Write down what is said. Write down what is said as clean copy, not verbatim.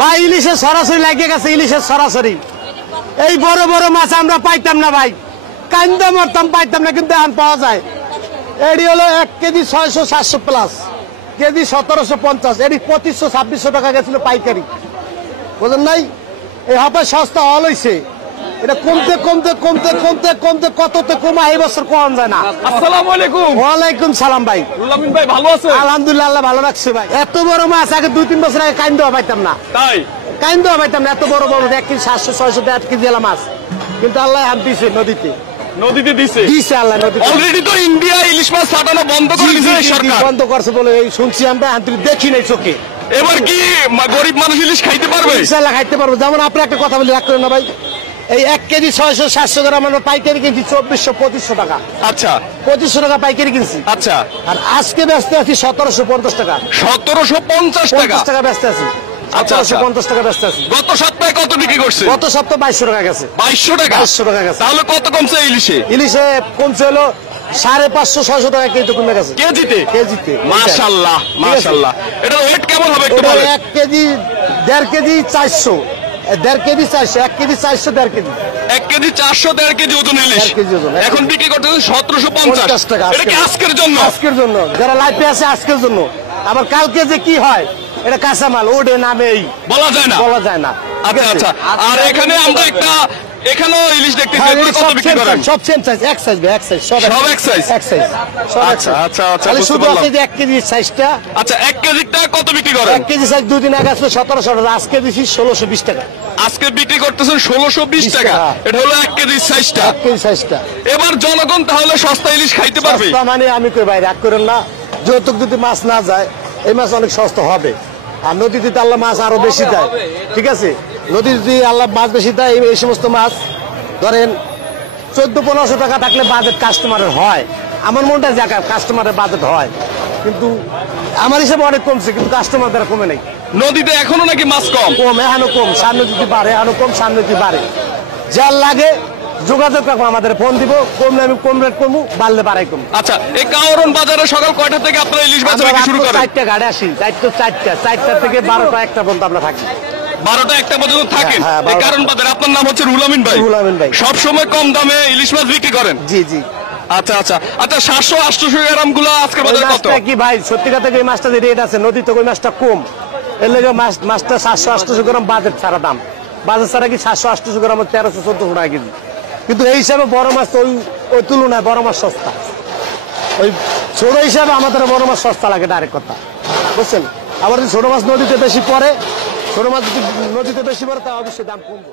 ভাই ইলিশের সরাসরি লাগিয়ে গেছে, ইলিশের সরাসরি। এই বড় বড় মাছ আমরা পাইতাম না ভাই, কান্দা মরতাম, পাইতাম না, কিন্তু এখন পাওয়া যায়। এটি হলো 1 কেজি 600-700 প্লাস, কেজি 1750, এটি 2500-2600 টাকা গেছিল পাইকারি, বুঝলেন নাই? এই হবে সস্তা হল হয়েছে, এটা কমতে কমতে কমতে কমতে কমতে কততে কমা এই বছর কম যায় না। আসসালামু আলাইকুম। ওয়ালাইকুম সালাম ভাই। রুলামিন ভাই ভালো আছে? আলহামদুলিল্লাহ, আল্লাহ ভালো রাখছে ভাই। এত বড় মাছ আগে 2-3 বছর আগে কাইন দেওয়া পাইতাম না, তাই কাইন দেওয়া পাইতাম না। এত বড় বড় 1 কেজি 700-600 1 কেজি এলা মাছ, কিন্তু আল্লাহ হাত দিছে নদীতে, নদীতে দিছে আল্লাহ নদীতে। অলরেডি তো ইন্ডিয়া ইলিশ মাছ ছাড়ানো বন্ধ করে দিয়েছে সরকার, বন্ধ করছে বলে এই শুনছি আমরা, আন্তরিক দেখি নাই চোখে। এবার কি গরিব মানুষ ইলিশ খাইতে পারবে? ইনশাআল্লাহ খাইতে পারবো। যেমন আপনি একটা কথা বলি, রাখ করেন না ভাই, এই 1 কেজি 600-700 গ্রাম আমরা পাইকারি কিনছি 2400-2500 টাকা। আচ্ছা 2500 টাকা পাইকারি কিনছি। আচ্ছা, আর আজকে ব্যস্ত আছি 1750 টাকা। 1750 টাকা 50 টাকা ব্যস্ত আছি, আচ্ছা, 1750 টাকা ব্যস্ত আছি। গত সপ্তাহে কত বিক্রি করছে? গত সপ্তাহে 2200 টাকা গেছে। 2200 টাকা 2200 টাকা গেছে। তাহলে কত কমছে ইলিশে? ইলিশে কমছে হলো 550-600 টাকা কেজি কমে গেছে কেজিতে। কেজিতে। মাশাআল্লাহ মাশাআল্লাহ। এটা ওয়েট কেমন হবে একটু এটা বলেন? 1 KG 1.5 KG 400, 1.5 KG 400, 1 KG 400 1.5 KG. 1 KG 400 1.5 KG ওজন ইলিশ 1.5 কেজি ওজন। এখন বিক্রি করতেছে 1750 টাকা। এটা কি আজকের জন্য? আজকের জন্য, যারা লাইফে আছে আজকের জন্য। আবার কালকে যে কি হয় এটা কাঁচামাল, ওডে নামেই বলা যায় না, বলা যায় না। আচ্ছা আচ্ছা। আর এখানে আমরা একটা এখানেও ইলিশ দেখতেছি, এগুলো কত বিক্রি করেন? সব সেম সাইজ, এক সাইজ ভাই, এক সাইজ, সব এক সাইজ? এক সাইজ। আচ্ছা আচ্ছা আচ্ছা, খালি বুঝতে শুধু পারলাম। আছে যে 1 কেজি সাইজটা। আচ্ছা 1 কেজিটা কত বিক্রি করেন? 1 কেজি সাইজ 2 দিন আগে আসলে 1700 টাকা, আজকে দিছি 1620 টাকা। আজকে বিক্রি করতেছেন 1620 টাকা। এটা হলো 1 কেজি সাইজটা। 1 কেজি সাইজটা। এবার জনগণ তাহলে সস্তা ইলিশ খাইতে পারবে? সস্তা মানে আমি কই ভাই, রাগ করেন না, যৌতুক যদি মাছ না যায় এই মাছ অনেক সস্তা হবে। আর নদীতে তো আল্লাহ মাছ আরো বেশি দেয়, ঠিক আছে? নদীতে যদি আল্লাহ মাছ বেশি দেয়, এই সমস্ত মাছ ধরেন 1400-1500 টাকা থাকলে বাজেট কাস্টমারের হয়। আমার মনটা জায়গা কাস্টমারের বাজেট হয়, কিন্তু আমার হিসাবে অনেক কমছে, কিন্তু কাস্টমার দ্বারা কমে নাই। নদীতে এখনো নাকি মাছ কম? কম, এখনো কম, সামনে যদি বাড়ে এখনো কম, সামনে যদি বাড়ে। যার লাগে যোগাযোগ রাখবো, আমাদের ফোন দিব, কমলে আমি কম রেট কমু, বাড়লে বাড়াই কম। আচ্ছা, এই কাওরন বাজারে সকাল কয়টা থেকে আপনারা ইলিশ বেচা বিক্রি শুরু করেন? 4টা গাড়ি আসি, 4টা থেকে 12টা-1টা পর্যন্ত আমরা থাকি। 12টা-1টা পর্যন্ত থাকেন হ্যাঁ, এই কারণ বাজারে। আপনার নাম হচ্ছে রুলামিন ভাই? রুলামিন ভাই। সব সময় কম দামে ইলিশ মাছ বিক্রি করেন? জি জি। আচ্ছা আচ্ছা আচ্ছা। 700-800 গ্রাম গুলো আজকে বাজারে কত? কি ভাই, সত্যি কথা এই মাছটা যে রেট আছে, নদীতে ওই মাছটা কম, এর লেগে মাছটা 700-800 গ্রাম বাজেট ছাড়া দাম। বাজেট ছাড়া কি 700-800 গ্রাম 1300-1400 টাকা কেজি। কিন্তু এই হিসাবে বড় মাছ ওই তুলনায় বড় মাছ সস্তা। ওই ছোট হিসাবে আমাদের বড় মাছ সস্তা লাগে, ডাইরেক্ট কথা, বুঝছেন? আবার যদি ছোট মাছ নদীতে বেশি পড়ে, ছোট মাছ যদি নদীতে বেশি পড়ে, তা অবশ্যই দাম কমবে।